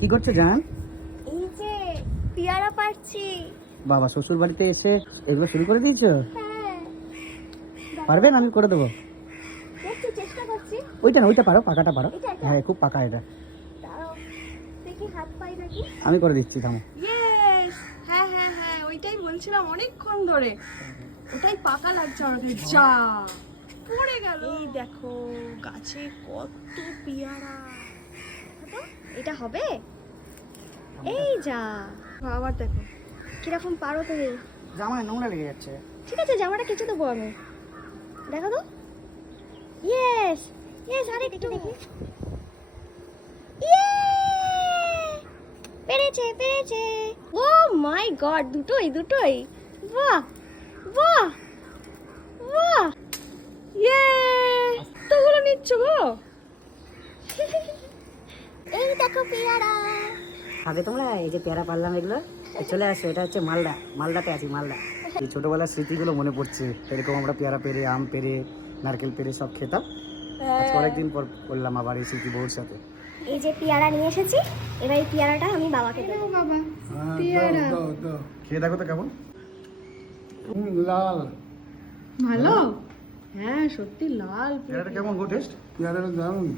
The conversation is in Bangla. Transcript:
কি করছো জান? এই যে পেয়ারা পাচ্ছি। বাবা শ্বশুর বাড়িতে এসে এগুলো শুরু করে দিয়েছো? হ্যাঁ, পারবেন? আমি করে দেবো। দেখছি, চেষ্টা করছি। ওইটা না, ওইটা পারো, পাকাটা পারো। এটা, এটা? হ্যাঁ, খুব পাকা এটা। দাঁড়াও, দেখি হাত পাই নাকি। আমি করে দিচ্ছি, থামো। ইয়েস, হ্যাঁ হ্যাঁ হ্যাঁ, ওইটাই বলছিলাম অনেকক্ষণ ধরে। ওটাই পাকা লাগছে আমার কাছে। যা পড়ে গেল। এই দেখো গাছে কত পেয়ারা। দেখো, এটা হবে? এই যা, আবার দেখো। কিরকম পারো তুমি? জামায় নোংরা লেগে যাচ্ছে। ঠিক আছে, জামাটা কেচে দেবো আমি। দেখো তো। ইয়েস, ইয়েস, আরেকটু দেখি। ইয়ে! পেরেছে, পেরেছে। ও মাই গড, দুটোই, দুটোই। বাহ, বাহ, বাহ। ইয়ে, তোগুলো নিচ্ছ গো? এই দেখো পেয়ারা। খাবে তোমরা? এই যে পেয়ারা পারলাম এগুলো, চলে আসো। এটা হচ্ছে মালদা, মালদাতে আছি, মালদা। এই ছোটবেলার স্মৃতিগুলো মনে পড়ছে। এরকম আমরা পেয়ারা পেরে, আম পেরে, নারকেল পেরে সব খেতাম। আজকে অনেকদিন পর করলাম আবার এই স্মৃতি বউর সাথে। এই যে পেয়ারা নিয়ে এসেছি, এবার এই পেয়ারাটা আমি বাবাকে দেবো। বাবা পেয়ারা খেয়ে দেখো তো কেমন। লাল ভালো। হ্যাঁ সত্যি লাল পেয়ারাটা কেমন গো টেস্ট? পেয়ারাটা দারুণ।